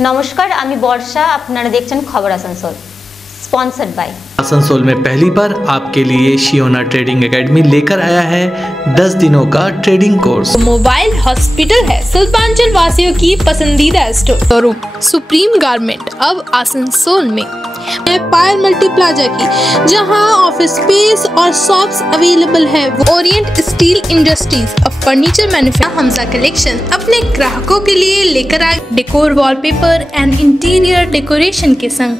नमस्कार, आमी वर्षा, आपनारा देखছেন खबर आसानसोल, स्पॉन्सर्ड बाय। आसनसोल में पहली बार आपके लिए शियोना ट्रेडिंग एकेडमी लेकर आया है 10 दिनों का ट्रेडिंग कोर्स। मोबाइल हॉस्पिटल है शिल्पांचल वासियों की पसंदीदा स्टोर सुप्रीम गारमेंट अब आसनसोल में पायल मल्टी प्लाजा की, जहां ऑफिस स्पेस और शॉप्स अवेलेबल है। ओरिएंट स्टील इंडस्ट्रीज अब फर्नीचर मैन्युफैक्चर हमजा कलेक्शन अपने ग्राहकों के लिए लेकर आए decor, wallpaper and interior decoration के संग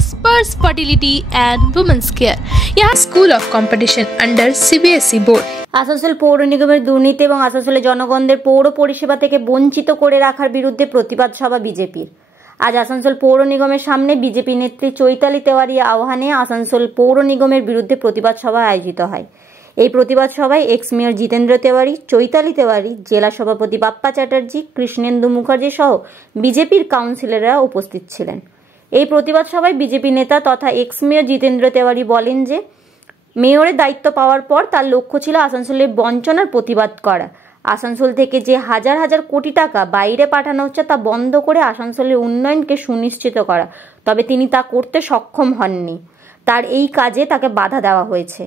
Sparsh fertility and women's care. यहाँ school of competition under CBSE board. Asansol पौर निगमेर दुर्नीति एवं आसानसोले जनगणদের পৌর পরিষেবা থেকে বঞ্চিত করে রাখার বিরুদ্ধে প্রতিবাদ সভা বিজেপির। আজ আসানসোল পৌর নিগমের সামনে বিজেপি নেত্রী চৈতালি তেওয়ারি আহ্বানে আসানসোল পৌর নিগমের বিরুদ্ধে প্রতিবাদ সভা আয়োজিত হয়। এই প্রতিবাদ সভায় এক্স মেয়র জিতেন্দ্র তেওয়ারি, চৈতালি তেওয়ারি, জেলা সভাপতি বাপ্পা চ্যাটার্জি, কৃষ্ণেন্দু মুখার্জি সহ বিজেপির কাউন্সিলররা উপস্থিত ছিলেন। এই প্রতিবাদ সভায় বিজেপি নেতা তথা এক্স মেয়র জিতেন্দ্র তেওয়ারি বলেন যে মেয়রের দায়িত্ব পাওয়ার পর তার লক্ষ্য ছিল আসানসোলের বঞ্চনার প্রতিবাদ করা। আসানসোল থেকে যে হাজার হাজার কোটি টাকা বাইরে পাঠানো হচ্ছে তা বন্ধ করে আসানসোলের উন্নয়নকে সুনিশ্চিত করা, তবে তিনি তা করতে সক্ষম হননি। তার এই কাজে তাকে বাধা দেওয়া হয়েছে।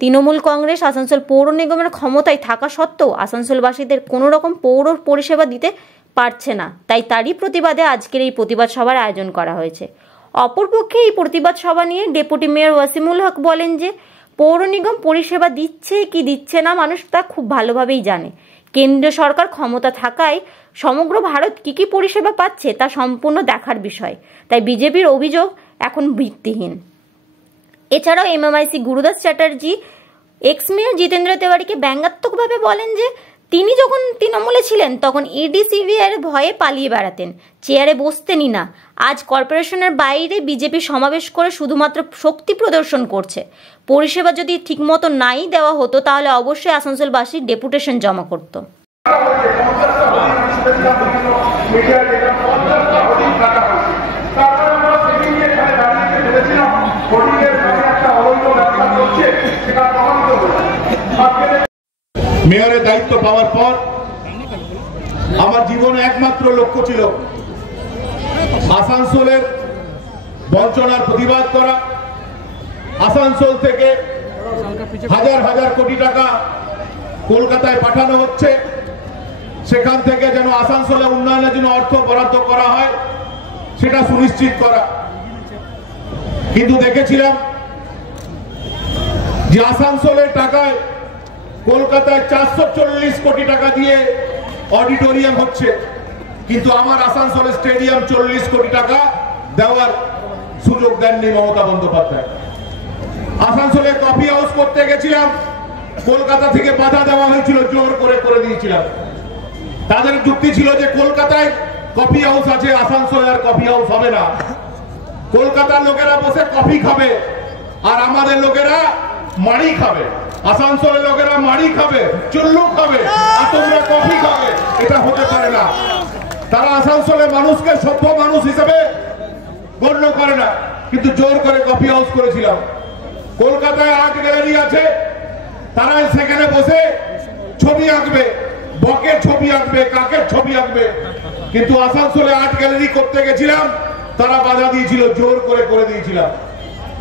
তৃণমূল কংগ্রেস আসানসোল পৌর নিগমের ক্ষমতায় থাকা সত্ত্বেও আসানসোলবাসীদের কোনো রকম পৌর পরিষেবা দিতে পারছে না, তাই তারই প্রতিবাদে আজকের এই প্রতিবাদ সভার আয়োজন করা হয়েছে। অপরপক্ষে এই প্রতিবাদ সভা নিয়ে ডেপুটি মেয়র ওয়াসিমুল হক বলেন যে পৌর নিগম পরিষেবা দিচ্ছে কি দিচ্ছে না মানুষ তা খুব ভালোভাবেই জানে। কেন্দ্রীয় সরকার ক্ষমতা থাকায় সমগ্র ভারত কি কি পরিষেবা পাচ্ছে তা সম্পূর্ণ দেখার বিষয়, তাই বিজেপির অভিযোগ এখন ভিত্তিহীন। এছাড়াও MMIC Gurudas Chatterjee ex mayor Jitendra তেওয়ারিকে ব্যঙ্গাত্মকভাবে বলেন যে তিনি যখন তৃণমূলে ছিলেন তখন ইডিসিবিআর ভয়ে পালিয়ে বেড়াতেন, চেয়ারে বসতেনই না। আজ কর্পোরেশনের বাইরে বিজেপি সমাবেশ করে শুধুমাত্র শক্তি প্রদর্শন করছে। পরিষেবা যদি ঠিকমতো নাই দেওয়া হতো তাহলে অবশ্যই আসানসোলবাসী ডেপুটেশন জমা করত। মেয়রের দায়িত্ব পাওয়ার পর আমার জীবনে একমাত্র লক্ষ্য ছিল আসানসোলের বঞ্চনার প্রতিবাদ করা। আসানসোল থেকে হাজার হাজার কোটি টাকা কলকাতায় পাঠানো হচ্ছে, সেখান থেকে যেন আসানসোলে উন্নয়নের জন্য অর্থ বরাদ্দ করা হয় সেটা সুনিশ্চিত করা। কিন্তু দেখেছিলাম যে আসানসোলের টাকায় কলকাতায় 440 কোটি টাকা দিয়ে অডিটোরিয়াম হচ্ছে, কিন্তু আমার আসানসোলের স্টেডিয়াম 40 কোটি টাকা দেওয়ার সুযোগ দেননি মমতা বন্দ্যোপাধ্যায়। আসানসোলে কফি হাউস করতে গেছিলাম, কলকাতা থেকে বাধা দেওয়া হয়েছিল, জোর করে দিয়েছিলাম। তাদের যুক্তি ছিল যে কলকাতায় কফি হাউস আছে, আসানসোলে আর কফি হাউস হবে না। কলকাতার লোকেরা বসে কফি খাবে আর আমাদের লোকেরা মাড়ি খাবে। আসানসোলের লোকেরা মাড়ি খাবে, চুল্লু খাবে আর তোমরা কফি খাবে, এটা হতে পারে না। তারা আসানসোলের মানুষকে সভ্য মানুষ হিসেবে গণ্য করে না, কিন্তু জোর করে কফি হাউস করেছিলাম। কলকাতায় আর্ট গ্যালারি আছে, তারা সেখানে বসে ছবি আঁকবে, বকের ছবি আঁকবে, কাকের ছবি আঁকবে। কিন্তু আসানসোলে আর্ট গ্যালারি করতে গেছিলাম, তারা বাধা দিয়েছিল, জোর করে দিয়েছিলাম।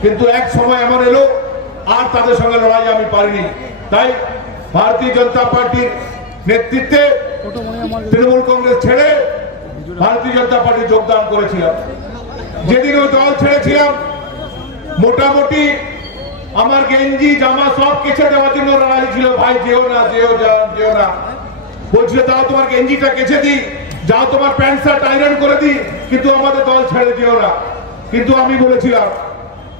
কিন্তু এক সময় এমন এলো আর তাদের সঙ্গে লড়াই আমি পারিনি, তাই ভারতীয় জনতা পার্টির নেতৃত্বে তৃণমূল কংগ্রেস ছেড়ে ভারতীয় জনতা পার্টি যোগদান করেছিলাম। যেদিন ওই দল ছেড়েছিলাম মোটামুটি আমার গেঞ্জি জামা সব কেচে দেওয়ার জন্য লড়াই ছিল। ভাই যেও না, যেও না বলছিল, তাও তোমার গেঞ্জিটা কেচে দিই, যাও তোমার প্যান্ট শার্ট আয়রন করে দিই, কিন্তু আমাদের দল ছেড়ে যেও না। কিন্তু আমি বলেছিলাম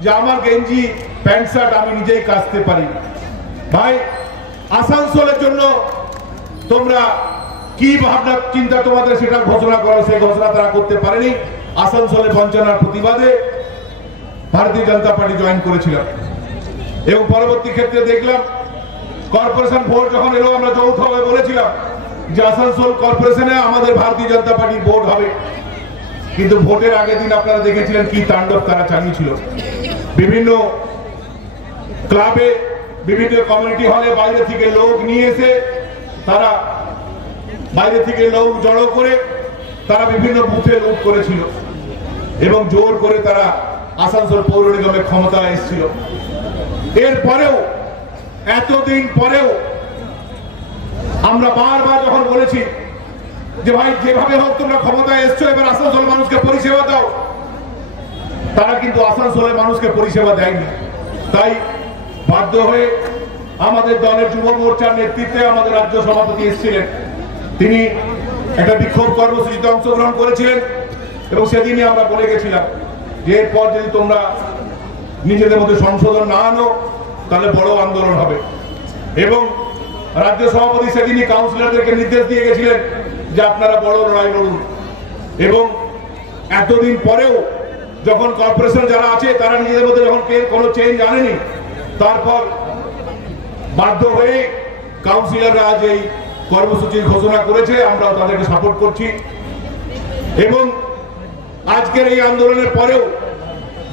যে আমার গেঞ্জি প্যান্ট শার্ট আমি নিজেই কাচতে পারি। ভাই আসানসোলের জন্য তোমরা কি ভাবনা চিন্তা তোমাদের সেটা ঘোষণা করো, সেই ঘোষণা তারা করতে পারেনি। আসানসোলের বঞ্চনার প্রতিবাদে ভারতীয় জনতা পার্টি জয়েন করেছিলাম এবং পরবর্তী ক্ষেত্রে দেখলাম কর্পোরেশন ভোট যখন এলো, আমরা যৌথভাবে বলেছিলাম যে আসানসোল কর্পোরেশনে আমাদের ভারতীয় জনতা পার্টির ভোট হবে। কিন্তু ভোটের আগের দিন আপনারা দেখেছিলেন কি তাণ্ডব তারা চালিয়েছিল। বিভিন্ন ক্লাবে, বিভিন্ন কমিউনিটি হলে বাইরে থেকে লোক নিয়ে এসে তারা বাইরে থেকে লোক জড়ো করে তারা বিভিন্ন বুথে লুট করেছিল এবং জোর করে তারা আসানসোল পৌর নিগমের ক্ষমতায় এসেছিল। এরপরেও এতদিন পরেও আমরা বারবার যখন বলেছি যে ভাই যেভাবে হোক তোমরা ক্ষমতায় এসছো, এবার আসানসোল মানুষকে পরিষেবা দাও, তারা কিন্তু আসানসোলের মানুষকে পরিষেবা দেয়নি। তাই বাধ্য হয়ে আমাদের দলের যুব মোর্চার নেতৃত্বে আমাদের রাজ্য সভাপতি এসেছিলেন, তিনি একটা বিক্ষোভ কর্মসূচিতে অংশগ্রহণ করেছিলেন এবং সেদিনই আমরা বলে গেছিলাম যে এরপর যদি তোমরা নিজেদের মধ্যে সংশোধন না আনো তাহলে বড় আন্দোলন হবে। এবং রাজ্য সভাপতি সেদিনই কাউন্সিলরদেরকে নির্দেশ দিয়ে গেছিলেন যে আপনারা বড় লড়াই লড়ুন। এবং এতদিন পরেও যখন কর্পোরেশন যারা আছে তারা নিজেদের মধ্যে যখন কোনো চেঞ্জ আনেনি, তারপর বাধ্য হয়ে কাউন্সিলররা আজ এই কর্মসূচির ঘোষণা করেছে, আমরা তাদেরকে সাপোর্ট করছি। এবং আজকের এই আন্দোলনের পরেও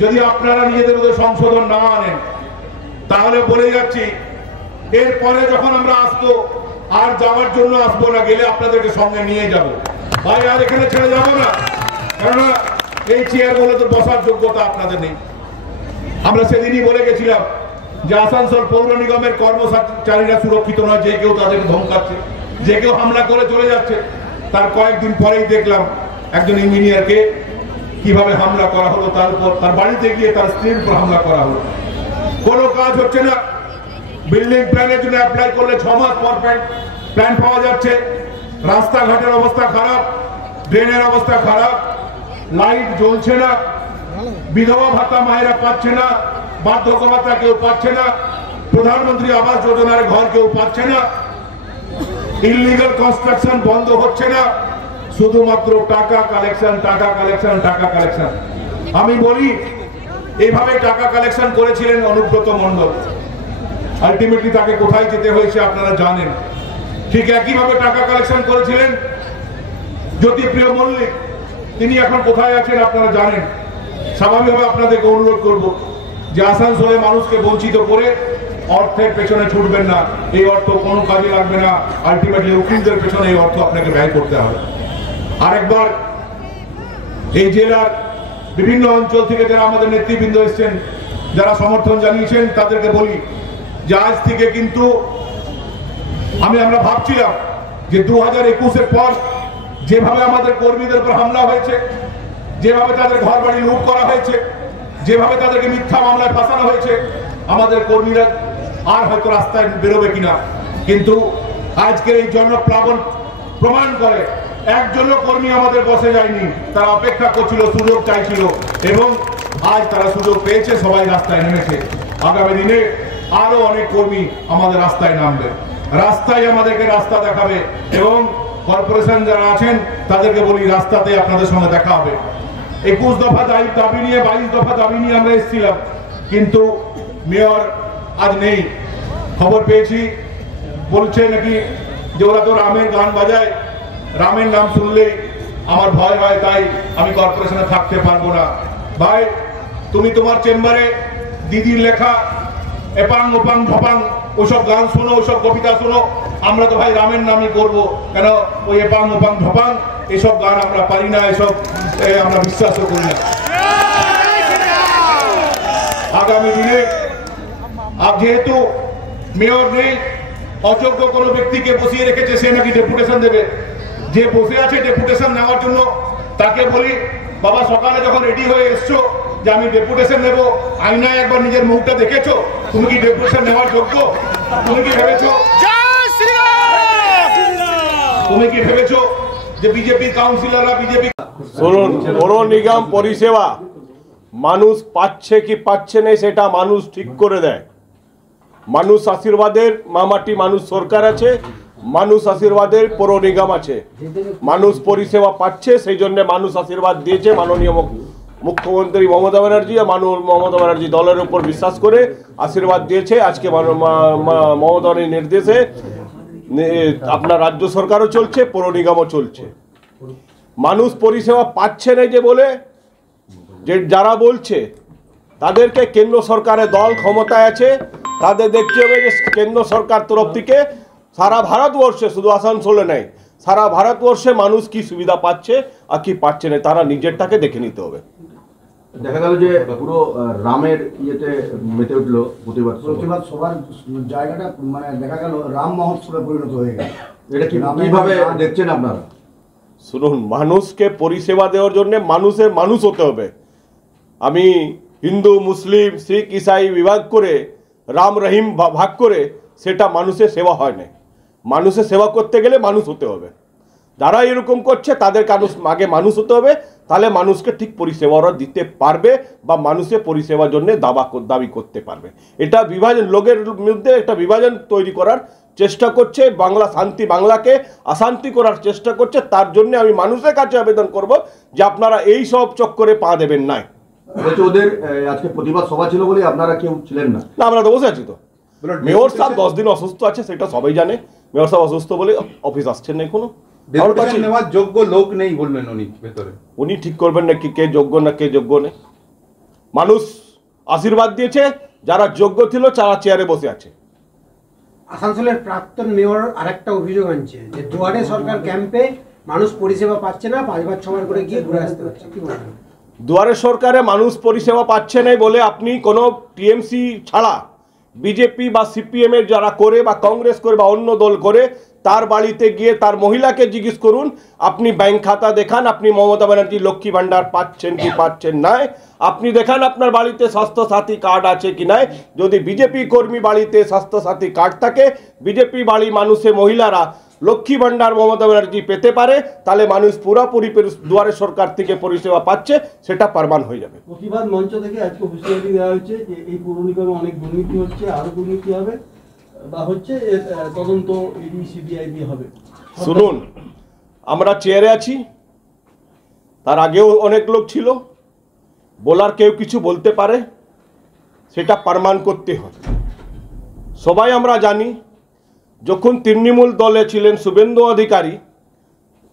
যদি আপনারা নিজেদের মধ্যে সংশোধন না আনেন তাহলে বলে যাচ্ছি এরপরে যখন আমরা আসবো আর যাওয়ার জন্য আসবো না, গেলে আপনাদেরকে সঙ্গে নিয়ে যাব। ভাই আর এখানে ছেড়ে যাবো না, কেননা এই চেয়ারগুলো তো বসার যোগ্যতা আপনাদের নেই। আমরা সেদিনই বলে গেছিলাম যে আসানসোল পৌর নিগমের কর্মচারীরা সুরক্ষিত নয়, যে কেউ তাদেরকে ধমকাচ্ছে, যে কেউ হামলা করে চলে যাচ্ছে। তার কয়েকদিন পরেই দেখলাম একজন ইঞ্জিনিয়ারকে কিভাবে হামলা করা হলো, তার উপর তার বাড়িতে গিয়ে তার স্ত্রীর উপর হামলা করা হলো। কোনো কাজ হচ্ছে না, বিল্ডিং প্ল্যানের জন্য অ্যাপ্লাই করলে 6 মাস পর প্ল্যান পাওয়া যাচ্ছে, রাস্তাঘাটের অবস্থা খারাপ, ড্রেনের অবস্থা খারাপ, লাইট জ্বলছে না, বিধবা ভাতা মায়েরা পাচ্ছে না, বার্ধক্য ভাতা কেউ পাচ্ছে না, প্রধানমন্ত্রী আবাস যোজনার ঘর কেউ পাচ্ছে না, ইললিগাল কনস্ট্রাকশন বন্ধ হচ্ছে না, শুধুমাত্র টাকা কালেকশন, টাকা কালেকশন, টাকা কালেকশন। আমি বলি এইভাবে টাকা কালেকশন করেছিলেন অনুব্রত মণ্ডল, আলটিমেটলি তাকে কোথায় যেতে হয়েছে আপনারা জানেন। ঠিক একইভাবে টাকা কালেকশন করেছিলেন জ্যোতিপ্রিয় মল্লিক, তিনি এখন কোথায় আছেন আপনারা জানেন। স্বাভাবিকভাবে আপনাদেরকে অনুরোধ করব যে আসানসোলের মানুষকে বঞ্চিত করে অর্থের পেছনে ছুটবেন না, এই অর্থ কোনো কাজে লাগবে না, আলটিমেটলি উকিলদের পেছনে এই অর্থ আপনাকে ব্যয় করতে হবে। আরেকবার এই জেলার বিভিন্ন অঞ্চল থেকে যারা আমাদের নেতৃবৃন্দ এসেছেন, যারা সমর্থন জানিয়েছেন, তাদেরকে বলি যে আজ থেকে কিন্তু আমরা ভাবছিলাম যে 2021-এর পর যেভাবে আমাদের কর্মীদের উপর হামলা হয়েছে, যেভাবে তাদের ঘর বাড়ি লুট করা হয়েছে, যেভাবে তাদেরকে মিথ্যা মামলায় ফাঁসানো হয়েছে, আমাদের কর্মীরা আর হয়তো রাস্তায় বেরোবে কিনা। কিন্তু আজকের এই জনপ্লাবন প্রমাণ করে একজনও কর্মী আমাদের বসে যায়নি, তারা অপেক্ষা করছিল, সুযোগ চাইছিল এবং আজ তারা সুযোগ পেয়েছে, সবাই রাস্তায় নেমেছে। আগামী দিনে আরো অনেক কর্মী আমাদের রাস্তায় নামবে, রাস্তায় আমাদেরকে রাস্তা দেখাবে এবং কর্পোরেশন যারা আছেন তাদেরকে বলি রাস্তাতে আপনাদের সঙ্গে দেখা হবে। 21 দফা দাবি নিয়ে 22 দফা দাবি নিয়ে আমরা এসেছিলাম, কিন্তু মেয়র আজ নেই। খবর পেয়েছি বলছে নাকি যে ওরা তো রামের গান বাজায়, রামের নাম শুনলেই আমার ভয় হয়, তাই আমি কর্পোরেশনে থাকতে পারবো না। ভাই তুমি তোমার চেম্বারে দিদির লেখা এপাং ওপাং ধপাং ওসব গান শোনো, ওসব কবিতা শোনো, আমরা তো ভাই রামের নামই করবো, কেন ওই এপাং ওপাং ধপাং এসব গান আমরা পারি না, এসব আমরা বিশ্বাসও করি না। আগামী দিনে যেহেতু মেয়র নেই, অযোগ্য কোনো ব্যক্তিকে বসিয়ে রেখেছে, সে নাকি ডেপুটেশন দেবে। যে বসে আছে ডেপুটেশন নেওয়ার জন্য তাকে বলি বাবা সকালে যখন রেডি হয়ে এসছো যে আমি ডেপুটেশন নেব, আয়নায় একবার নিজের মুখটা দেখেছো? তুমি কি ডেপুটেশন নেওয়ার যোগ্য? তুমি কি ভেবেছো যে বিজেপি কাউন্সিলররা বিজেপি? শুনুন, পৌর নিগম পরিষেবা মানুষ পাচ্ছে কি পাচ্ছে না সেটা মানুষ ঠিক করে দেয়। মানুষ আশীর্বাদের মামাটি মানুষ সরকার আছে, মানুষ আশীর্বাদের পৌর নিগম আছে, মানুষ পরিষেবা পাচ্ছে, সেই জন্য মানুষ আশীর্বাদ দিয়েছে মাননীয় মুখ্যমন্ত্রী মমতা ব্যানার্জি। মমতা ব্যানার্জি দলের উপর বিশ্বাস করে আশীর্বাদ দিয়েছে। আজকে মমতা ব্যানার্জির নির্দেশে আপনার রাজ্য সরকারও চলছে, পৌর নিগমও চলছে। মানুষ পরিষেবা পাচ্ছে না যে বলে যে যারা বলছে তাদেরকে কেন্দ্র সরকারের দল ক্ষমতায় আছে, তাদের দেখতে হবে যে কেন্দ্র সরকার তরফ থেকে সারা ভারতবর্ষে, শুধু আসানসোলে নেই, সারা ভারতবর্ষে মানুষ কি সুবিধা পাচ্ছে আর কি পাচ্ছে না তারা নিজেরটাকে দেখে নিতে হবে। দেখা গেল যে পুরো রামের ইয়েতে মেতে উঠলো প্রতিবাদ সবার জায়গাটা, মানে দেখা গেল রাম মহোৎসবে পরিণত হয়ে গেল। এটা কিভাবে দেখছেন আপনারা? শুনুন, মানুষকে পরিষেবা দেওয়ার জন্য মানুষের মানুষ হতে হবে। আমি হিন্দু, মুসলিম, শিখ, ইসাই বিভাগ করে রাম রহিম ভাগ করে সেটা মানুষের সেবা হয় না। মানুষের সেবা করতে গেলে মানুষ হতে হবে। যারা এরকম করছে তাদেরকে আগে মানুষ হতে হবে, তাহলে মানুষকে ঠিক পরিষেবা ওরা দিতে পারবে বা মানুষের পরিষেবার জন্য দাবি করতে পারবে। এটা বিভাজন, লোকের মধ্যে একটা বিভাজন তৈরি করার চেষ্টা করছে, বাংলাকে অশান্তি করার চেষ্টা করছে। তার জন্য আমি মানুষের কাছে আবেদন করব যে আপনারা এই সব চক্করে পা দেবেন না। ওদের আজকে প্রতিবাদ সভা ছিল বলে আপনারা কেউ ছিলেন না? না, আমরা তো বসে আছি। তো মেয়র সাহেব 10 দিন অসুস্থ আছে, সেটা সবাই জানে। মেয়র সাহেব অসুস্থ বলে অফিস আসছেন না এখনো। নেওয়ার যোগ্য লোক নেই বললেন উনি ভেতরে। উনি ঠিক করবেন না কে যোগ্য না কে যোগ্য নেই। মানুষ আশীর্বাদ দিয়েছে, যারা যোগ্য ছিল তারা চেয়ারে বসে আছে। আসানসোলের প্রাক্তন মেয়র আরেকটা অভিযোগ আনছে যে দুয়ারে সরকার ক্যাম্পে মানুষ পরিষেবা পাচ্ছে না, 5-6 বার করে গিয়ে ঘুরে আসতে হচ্ছে। কি বলবেন? দুয়ারে সরকারে মানুষ পরিষেবা পাচ্ছে না বলে আপনি কোনো টিএমসি ছাড়া বিজেপি বা সিপিএম এর যারা করে বা কংগ্রেস করে বা অন্য দল করে তার বাড়িতে গিয়ে তার মহিলাকে জিজ্ঞেস করুন, আপনি ব্যাংক খাতা দেখান, আপনি মমতা ব্যানার্জি লক্ষ্মী ভান্ডার পাচ্ছেন কি পাচ্ছেন নাই, আপনি দেখান আপনার বাড়িতে স্বাস্থ্য সাথী কার্ড আছে কি নাই। যদি বিজেপি কর্মী বাড়িতে স্বাস্থ্য সাথী কার্ড থাকে, বিজেপি বাড়ি মানুষের মহিলারা লক্ষ্মী ভান্ডার মমতা ব্যানার্জি পেতে পারে, তাহলে মানুষ পুরোপুরি দুয়ারে সরকার থেকে পরিষেবা পাচ্ছে, সেটা প্রমাণ হয়ে যাবে। প্রতিবাদ মঞ্চ থেকে আজকে হুঁশিয়ারি দেওয়া হচ্ছে যে এই পৌর নিগমে অনেক দুর্নীতি হচ্ছে, আরো দুর্নীতি হবে বা হচ্ছে তদন্ত ইডি সিবিআই দিয়ে হবে। শুনুন, আমরা চেয়ারে আছি, তার আগেও অনেক লোক ছিল, বলার কেউ কিছু বলতে পারে, সেটা প্রমাণ করতে হয়। সবাই আমরা জানি, যখন তৃণমূল দলে ছিলেন শুভেন্দু অধিকারী,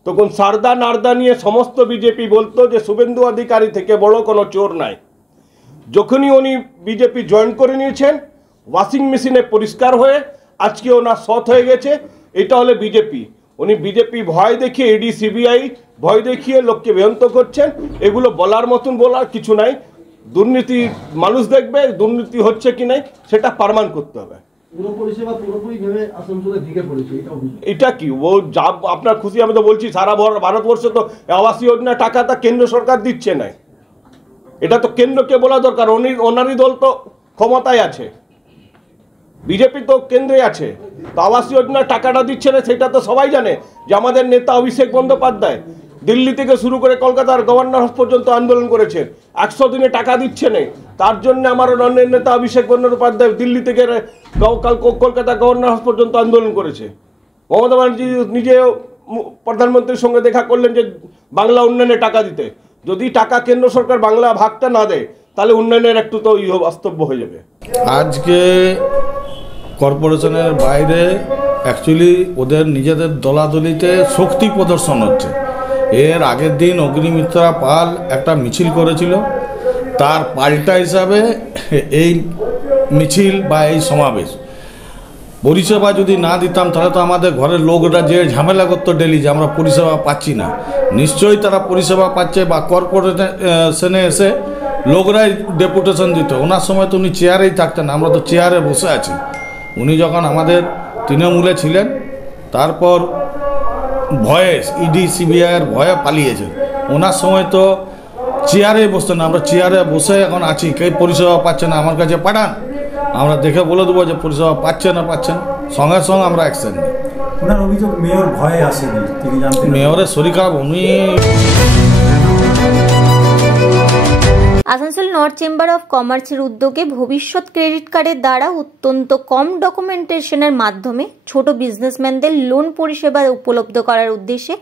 তখন সারদা নারদা নিয়ে সমস্ত বিজেপি বলতো যে শুভেন্দু অধিকারী থেকে বড় কোনো চোর নাই। যখনই উনি বিজেপি জয়েন করে নিয়েছেন, ওয়াশিং মেশিনে পরিষ্কার হয়ে আজকে ওনার সৎ হয়ে গেছে। এটা হলে বিজেপি। উনি বিজেপি ভয় দেখিয়ে, ইডি সিবিআই ভয় দেখিয়ে লোককে বিভ্রান্ত করছেন। এগুলো বলার মতন বলার কিছু নাই। দুর্নীতি মানুষ দেখবে, দুর্নীতি হচ্ছে কি নাই সেটা প্রমাণ করতে হবে। এটা কি ও যা আপনার খুশি, আমি তো বলছি সারা ভারতবর্ষে তো আবাস যোজনা টাকাটা কেন্দ্র সরকার দিচ্ছে না। এটা তো কেন্দ্রকে বলা দরকার। ওনারই দল তো ক্ষমতায় আছে, বিজেপি তো কেন্দ্রে আছে, তো আবাস যোজনার টাকাটা দিচ্ছে না সেটা তো সবাই জানে। যে আমাদের নেতা অভিষেক বন্দ্যোপাধ্যায় দিল্লি থেকে শুরু করে কলকাতার গভর্নর হাউস পর্যন্ত আন্দোলন করেছেন, 100 দিনে টাকা দিচ্ছে না। তার জন্য আমার অন্যের নেতা অভিষেক বন্দ্যোপাধ্যায় দিল্লি থেকে কলকাতা গভর্নর হাউস পর্যন্ত আন্দোলন করেছে। মমতা ব্যানার্জি নিজে প্রধানমন্ত্রীর সঙ্গে দেখা করলেন যে বাংলা উন্নয়নে টাকা দিতে। যদি টাকা কেন্দ্র সরকার বাংলা ভাগটা না দেয়, তাহলে উন্নয়নের একটু তো বাস্তব্য হয়ে যাবে। আজকে কর্পোরেশনের বাইরে অ্যাকচুয়ালি ওদের নিজেদের দলাদলিতে শক্তি প্রদর্শন হচ্ছে। এর আগের দিন অগ্নিমিত্রা পাল একটা মিছিল করেছিল, তার পাল্টা হিসাবে এই মিছিল বা এই সমাবেশ। পরিষেবা যদি না দিতাম তাহলে তো আমাদের ঘরের লোকরা যে ঝামেলা করতো ডেলি যে আমরা পরিষেবা পাচ্ছি না, নিশ্চয়ই তারা পরিষেবা পাচ্ছে বা কর্পোরেশনে এসে লোকরাই ডেপুটেশন দিত। ওনার সময় তো উনি চেয়ারেই থাকতেন, আমরা তো চেয়ারে বসে আছি। উনি যখন আমাদের তৃণমূলে ছিলেন, তারপর ভয়ে ইডি সিবিআইয়ের ভয়ে পালিয়েছেন। ওনার সময় তো চেয়ারে বসতেন, আমরা চেয়ারে বসে এখন আছি। কে পরিষেবা পাচ্ছে না আমার কাছে পাঠান, আমরা দেখে বলে দেবো যে পরিষেবা পাচ্ছে না পাচ্ছেন, সঙ্গে সঙ্গে আমরা অ্যাকশন নিই। ওনার অভিযোগ মেয়র ভয়ে আসেনি, তিনি জানতেন মেয়রের শরীর খারাপ। উনি আসানসোল নর্থ চেম্বার অফ কমার্সের উদ্যোগে ভবিষ্যৎ ক্রেডিট কার্ডের দ্বারা অত্যন্ত কম ডকুমেন্টেশনের মাধ্যমে ছোট বিজনেসম্যানদের লোন পরিষেবা উপলব্ধ করার উদ্দেশ্যে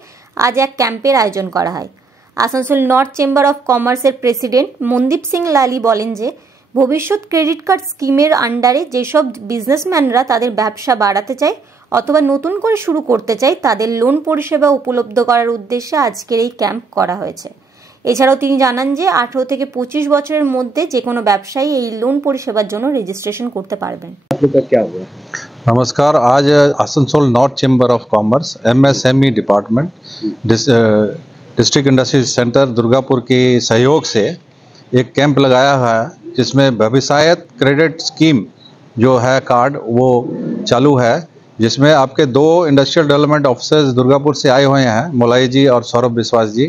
আজ এক ক্যাম্পের আয়োজন করা হয়। আসানসোল নর্থ চেম্বার অফ কমার্সের প্রেসিডেন্ট মনদীপ সিং লালি বলেন যে ভবিষ্যৎ ক্রেডিট কার্ড স্কিমের আন্ডারে যেসব বিজনেসম্যানরা তাদের ব্যবসা বাড়াতে চায় অথবা নতুন করে শুরু করতে চায়, তাদের লোন পরিষেবা উপলব্ধ করার উদ্দেশ্যে আজকের এই ক্যাম্প করা হয়েছে। এছাড়াও তিনি জানান যে 18 থেকে 25 বছরের মধ্যে যে কোনো ব্যবসায়ী এই লোন পরিষেবার জন্য রেজিস্ট্রেশন করতে পারবেন। नमस्कार, आज Asansol north chamber of commerce MSME department district industry centre Durgapur के सहयोग से एक कैंप लगाया है जिसमें भविष्यायत क्रेडिट स्कीम जो है कार्ड वो चालू है, जिसमें आपके 2 इंडस्ट्रियल डेवलपमेंट ऑफिसर्स दुर्गापुर से आए हुए हैं, मोलाई जी और सौरभ विश्वास जी,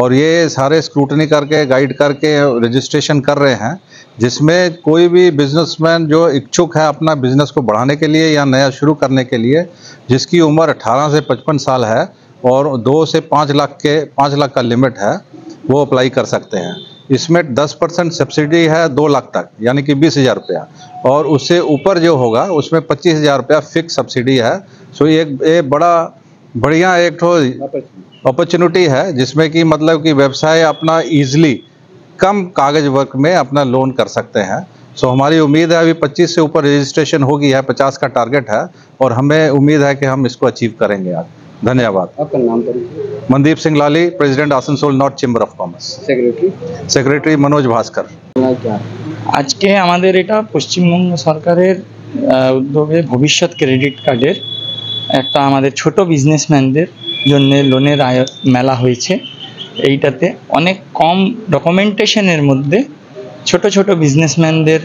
और ये सारे स्क्रूटनी करके गाइड करके रजिस्ट्रेशन कर रहे हैं, जिसमें कोई भी बिजनेसमैन जो इच्छुक है अपना बिजनेस को बढ़ाने के लिए या नया शुरू करने के लिए, जिसकी उम्र 18 से 55 साल है और 2 से 5 लाख का लिमिट है, वो अप्लाई कर सकते हैं। इसमें 10% सब्सिडी है 2 लाख तक, यानी कि 20,000 रुपया, और उससे ऊपर जो होगा उसमें 25,000 रुपया फिक्स सब्सिडी है। सो ये बढ़िया एक अपॉर्चुनिटी है, जिसमें कि मतलब कि व्यवसाय अपना ईजिली कम कागज वर्क में अपना लोन कर सकते हैं। सो हमारी उम्मीद है अभी 25 से ऊपर रजिस्ट्रेशन होगी है, 50 का टारगेट है, और हमें उम्मीद है कि हम इसको अचीव करेंगे आज। धन्यवाद। आपका नाम बताइए। Mandeep Singh Lali, president Asansol north chamber of commerce. Secretary Manoj Bhaskar. আজকে আমাদের এটা পশ্চিমবঙ্গ সরকারের উদ্যোগে ভবিষ্যৎ ক্রেডিট কার্ডের একটা আমাদের ছোট বিজনেসম্যানদের জন্য লোনের মেলা হয়েছে। এইটাতে অনেক কম ডকুমেন্টেশনের মধ্যে ছোট ছোট বিজনেসম্যানদের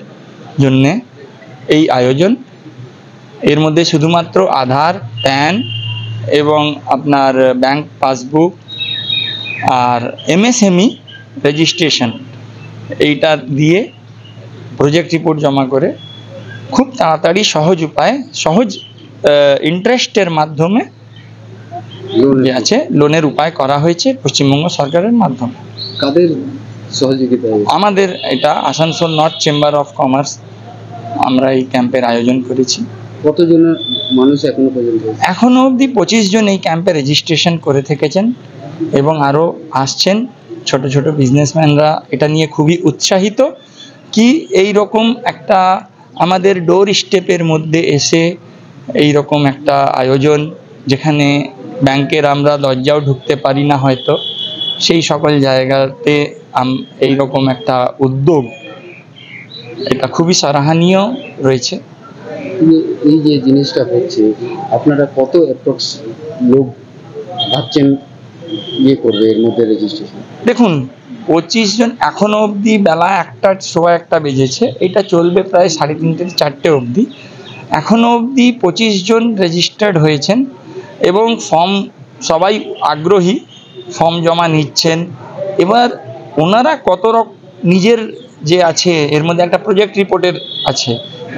জন্য এই আয়োজন। এর মধ্যে শুধুমাত্র আধার, প্যান এবং আপনার ব্যাংক পাসবুক আর MSME রেজিস্ট্রেশন এইটা দিয়ে প্রজেক্ট রিপোর্ট জমা করে খুব তাড়াতাড়ি সহজ উপায়ে সহজ ইন্টারেস্টের মাধ্যমে আছে লোনের উপায় করা হয়েছে পশ্চিমবঙ্গ সরকারের মাধ্যমে। কাদের সহযোগিতা? আমাদের এটা Asansol north chamber of commerce আমরা এই ক্যাম্পের আয়োজন করেছি। কতজন মানুষ এখনো পর্যন্ত? এখনো অবধি 25 জন এই ক্যাম্পে রেজিস্ট্রেশন করে থেকেছেন এবং আরও আসছেন। ছোট ছোট বিজনেসম্যানরা এটা নিয়ে খুবই উৎসাহিত কি এই রকম একটা আমাদের ডোর স্টেপের মধ্যে এসে এই রকম একটা আয়োজন, যেখানে ব্যাংকের আমরা লজ্জাও ঢুকতে পারি না হয়তো, সেই সকল জায়গাতে এই রকম একটা উদ্যোগ এটা খুবই সরাহনীয় রয়েছে। এই যে জিনিসটা হচ্ছে আপনারা কত অ্যাপ্রক্স লোক ভাবছেন ইয়ে করবে এর মধ্যে রেজিস্ট্রেশন? দেখুন 25 জন এখনো অবধি বেলা 1:15 বেজেছে, এটা চলবে প্রায় 3:30 থেকে 4টে অবধি। এখনো অবধি 25 জন রেজিস্টার্ড হয়েছেন এবং ফর্ম সবাই আগ্রহী, ফর্ম জমা নিচ্ছেন। এবার ওনারা কত নিজের যে আছে এর মধ্যে একটা প্রজেক্ট রিপোর্টের আছে,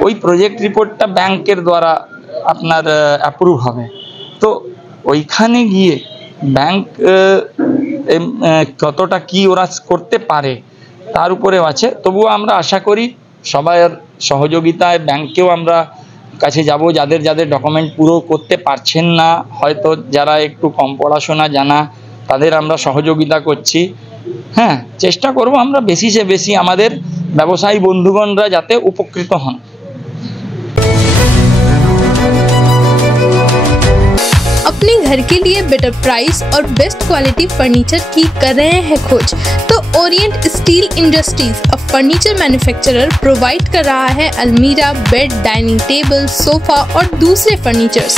ওই প্রজেক্ট রিপোর্টটা ব্যাংকের দ্বারা আপনার অ্যাপ্রুভ হবে। তো ওইখানে গিয়ে ব্যাংক কতটা কি ওরা করতে পারে তার উপরেও আছে। তবুও আমরা আশা করি সবার সহযোগিতায় ব্যাংকেও আমরা কাছে যাব, যাদের যাদের ডকুমেন্ট পুরো করতে পারছেন না, হয়তো যারা একটু কম পড়াশোনা জানা তাদের আমরা সহযোগিতা করছি। হ্যাঁ, চেষ্টা করব আমরা বেশি সে বেশি আমাদের ব্যবসায়ী বন্ধুগণরা যাতে উপকৃত হন। अपने घर के लिए बेटर प्राइस और बेस्ट क्वालिटी फर्नीचर की कर रहे हैं खोज, तो ओरिएंट स्टील इंडस्ट्रीज अब फर्नीचर मैन्युफैक्चरर प्रोवाइड कर रहा है अलमीरा, बेड, डाइनिंग टेबल, सोफा और दूसरे फर्नीचर्स।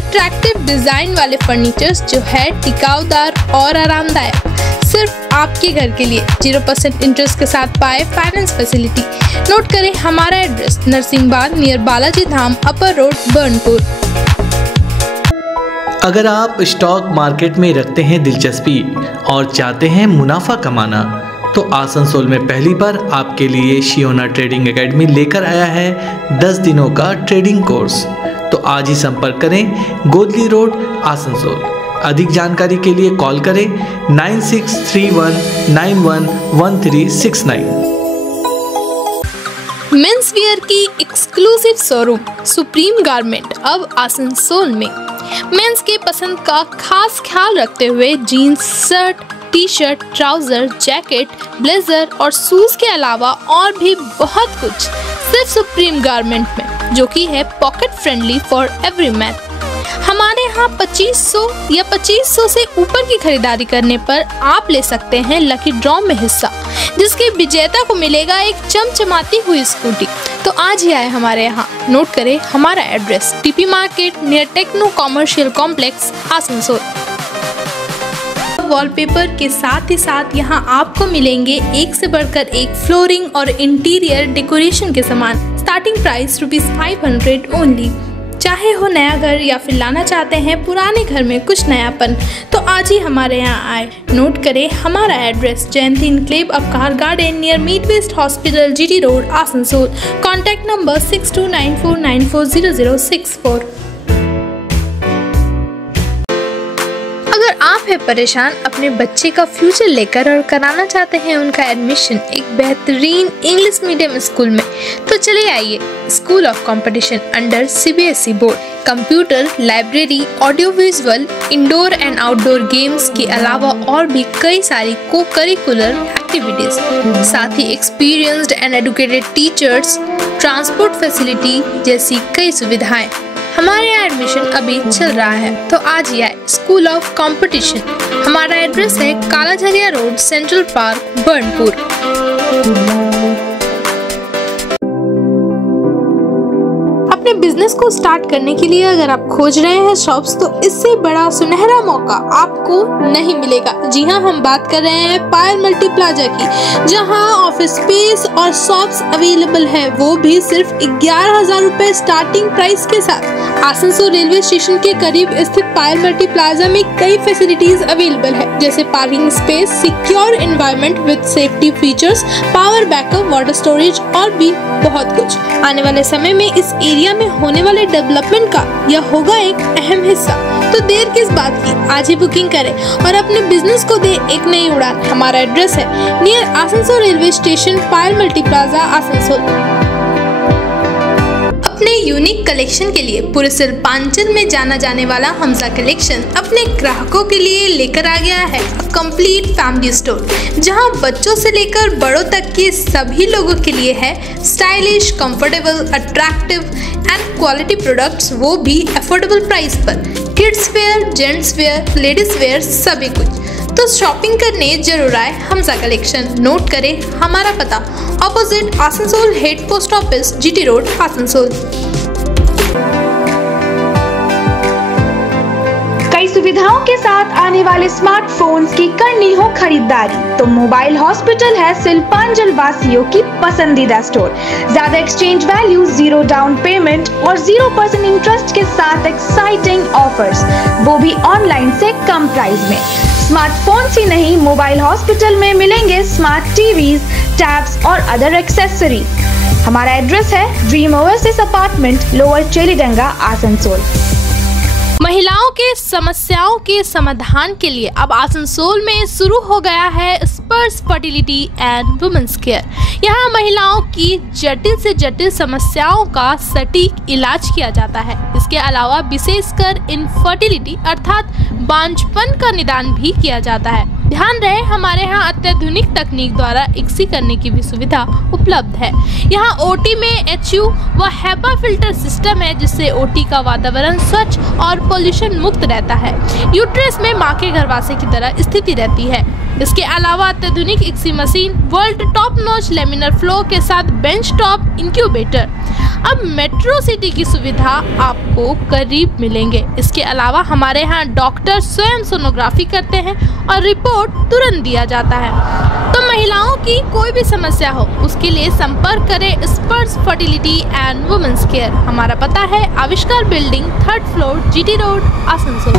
अट्रैक्टिव डिजाइन वाले फर्नीचर्स जो है टिकाऊदार और आरामदायक, सिर्फ आपके घर के लिए 0% इंटरेस्ट के साथ पाए फाइनेंस फैसिलिटी। नोट करें हमारा एड्रेस नरसिंहबाग नियर बालाजी धाम, अपर रोड, बर्नपुर। अगर आप स्टॉक मार्केट में रखते हैं दिलचस्पी और चाहते हैं मुनाफा कमाना, तो आसनसोल में पहली बार आपके लिए शियोना ट्रेडिंग एकेडमी लेकर आया है 10 दिनों का ट्रेडिंग कोर्स। तो आज ही संपर्क करें, गोदली रोड, आसनसोल। अधिक जानकारी के लिए कॉल करें 9631911369। मेंस वियर की एक्सक्लूसिव शोरूम सुप्रीम गारमेंट अब आसनसोल में। मेंस के पसंद का खास ख्याल रखते हुए jeans, shirt, T shirt, trouser, jacket, blazer और शूज के अलावा और भी बहुत कुछ सिर्फ सुप्रीम गारमेंट में, जो कि है pocket friendly for every man. हमारे यहाँ 2500 या 2500 से ऊपर की खरीदारी करने पर आप ले सकते हैं लकी ड्रॉ में हिस्सा, जिसके विजेता को मिलेगा एक चमचमाती हुई स्कूटी। तो आज ही आए हमारे यहाँ। नोट करें हमारा address, TP market near techno commercial complex, Asansol. Wallpaper के साथ ही साथ यहाँ आपको मिलेंगे एक से बढ़कर एक फ्लोरिंग और इंटीरियर डेकोरेशन के सामान। Starting price ₹500 only. चाहे हो नया घर या फिर लाना चाहते हैं पुराने घर में कुछ नयापन, तो आज ही हमारे यहाँ आए। नोट करें हमारा address, Jayanti enclave Upkar garden near mid west hospital, GT road, Asansol. Contact number 6294940064। आप है परेशान अपने बच्चे का फ्यूचर लेकर और कराना चाहते हैं उनका एडमिशन एक बेहतरीन इंग्लिश मीडियम स्कूल में, तो चलिए आइए। School of competition under CBSE board. Computer, library, audio visual, indoor and outdoor games के अलावा और भी कई सारी को करिकुलर एक्टिविटीज, साथ ही experienced and educated teachers, transport facility जैसी कई सुविधाएं। हमारे यहाँ एडमिशन अभी चल रहा है, तो आज ही आए। School of competition. हमारा एड्रेस है कालाझरिया रोड, सेंट्रल पार्क, बर्नपुर। अपने बिजनेस को स्टार्ट करने के लिए अगर आप खोज रहे हैं शॉप्स, तो इससे बड़ा सुनहरा मौका आपको नहीं मिलेगा। जी हाँ, हम बात कर रहे हैं पायल मल्टी प्लाजा की, जहां ऑफिस स्पेस और शॉप्स अवेलेबल है, वो भी सिर्फ 11,000 रुपए स्टार्टिंग प्राइस के साथ। आसनसोल रेलवे स्टेशन के करीब स्थित पायल मल्टी प्लाजा में कई फैसिलिटीज अवेलेबल है, जैसे parking space, secure environment with safety features, power backup, water storage और भी बहुत कुछ। आने वाले समय में इस एरिया में होने वाले डेवलपमेंट का यह होगा एक अहम हिस्सा, तो देर किस बात की, आज ही बुकिंग करें और अपने बिजनेस को दे एक नई उड़ान। हमारा एड्रेस है नियर आसनसोल रेलवे स्टेशन, पायल मल्टी प्लाजा, आसनसोल। अपने यूनिक कलेक्शन के लिए पूरे शिल्पांचल में जाना जाने वाला हमजा कलेक्शन अपने ग्राहकों के लिए लेकर आ गया है कंप्लीट फैमिली स्टोर, जहां बच्चों से लेकर बड़ों तक के सभी लोगों के लिए है stylish, comfortable, attractive and quality products, वो भी अफोर्डेबल प्राइस पर। Kids where, gents wear, ladies wear, सभी कुछ। तो शॉपिंग करने जरूर आए हमजा कलेक्शन। नोट करें हमारा पता, opposite Asansol head post office, GT road, Asansol. कई सुविधाओं के साथ आने वाले स्मार्टफोन्स की करनी हो खरीदारी, तो मोबाइल हॉस्पिटल है शिल्पांचल वासियों की पसंदीदा स्टोर। ज्यादा एक्सचेंज वैल्यू, 0 डाउन पेमेंट और 0% इंटरेस्ट के साथ एक्साइटिंग ऑफर्स, वो भी ऑनलाइन से कम प्राइस में। स्मार्टफोन्स ही नहीं, मोबाइल हॉस्पिटल में मिलेंगे स्मार्ट टीवीज, टैब्स और अदर एक्सेसरी। हमारा एड्रेस है Dream Oasis apartment, lower Chelidanga, Asansol. महिलाओं के समस्याओं के समाधान के लिए अब आसनसोल में शुरू हो गया है स्पर्श फर्टिलिटी एंड वुमेन्स केयर। यहाँ महिलाओं की जटिल से जटिल समस्याओं का सटीक इलाज किया जाता है। इसके अलावा विशेषकर इनफर्टिलिटी अर्थात बांझपन का निदान भी किया जाता है। ध्यान रहे हमारे यहाँ अत्याधुनिक तकनीक द्वारा इक्सी करने की भी सुविधा उपलब्ध है। यहाँ ओटी में HU व HEPA फिल्टर सिस्टम है, जिससे ओटी का वातावरण स्वच्छ और पोल्यूशन मुक्त रहता है। यूट्रस में माँ के गर्भाशय की तरह स्थिति रहती है। इसके अलावा अत्याधुनिक ICSI machine, world top notch laminar flow के साथ बेंच टॉप इंक्यूबेटर। अब मेट्रो सिटी की सुविधा आपको करीब मिलेंगे। इसके अलावा हमारे यहाँ डॉक्टर स्वयं सोनोग्राफी करते हैं और रिपोर्ट तुरंत दिया जाता है। तो महिलाओं की कोई भी समस्या हो, उसके लिए संपर्क करें स्पर्श फर्टिलिटी एंड वुमेन्स केयर। हमारा पता है आविष्कार building, 3rd floor, GT road, Asansol.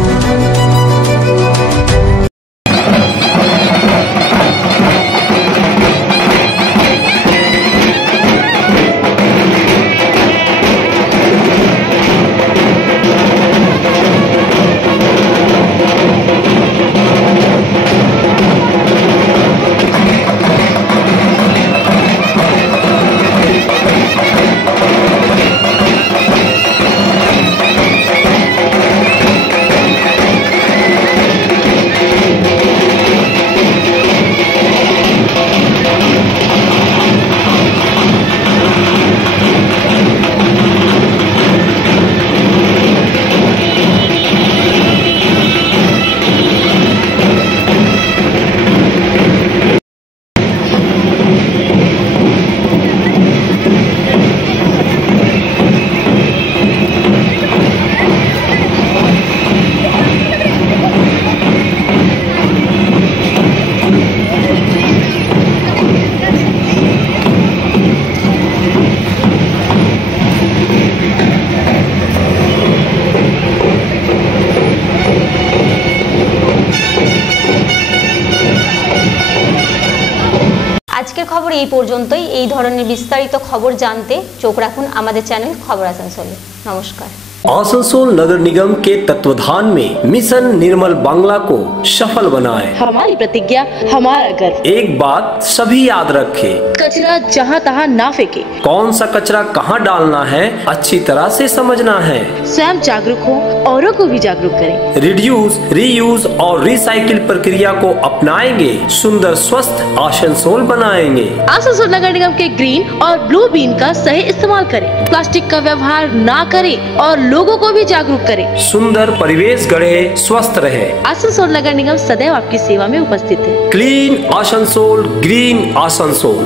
এই পর্যন্তই। এই ধরনের বিস্তারিত খবর জানতে চোখ রাখুন আমাদের চ্যানেল খবর আসানসোলে। নমস্কার। आसनसोल नगर निगम के तत्वाधान में मिशन निर्मल बांग्ला को सफल बनाएं। हमारी प्रतिज्ञा, हमारा गर्व। एक बात सभी याद रखें, कचरा जहाँ तहाँ ना फेंके। कौन सा कचरा कहाँ डालना है अच्छी तरह से समझना है। स्वयं जागरूक हो, औरों को भी जागरूक करें। रिड्यूस, रीयूज और रिसाइकिल प्रक्रिया को अपनाएंगे, सुंदर स्वस्थ आसनसोल बनाएंगे। आसनसोल नगर निगम के ग्रीन और ब्लू बीन का सही इस्तेमाल करें, प्लास्टिक का व्यवहार ना करें और लोगों को भी जागरूक करें। सुंदर परिवेश गढ़े, स्वस्थ रहे। आसनसोल नगर निगम सदैव आपकी सेवा में उपस्थित है। Clean Asansol, green Asansol.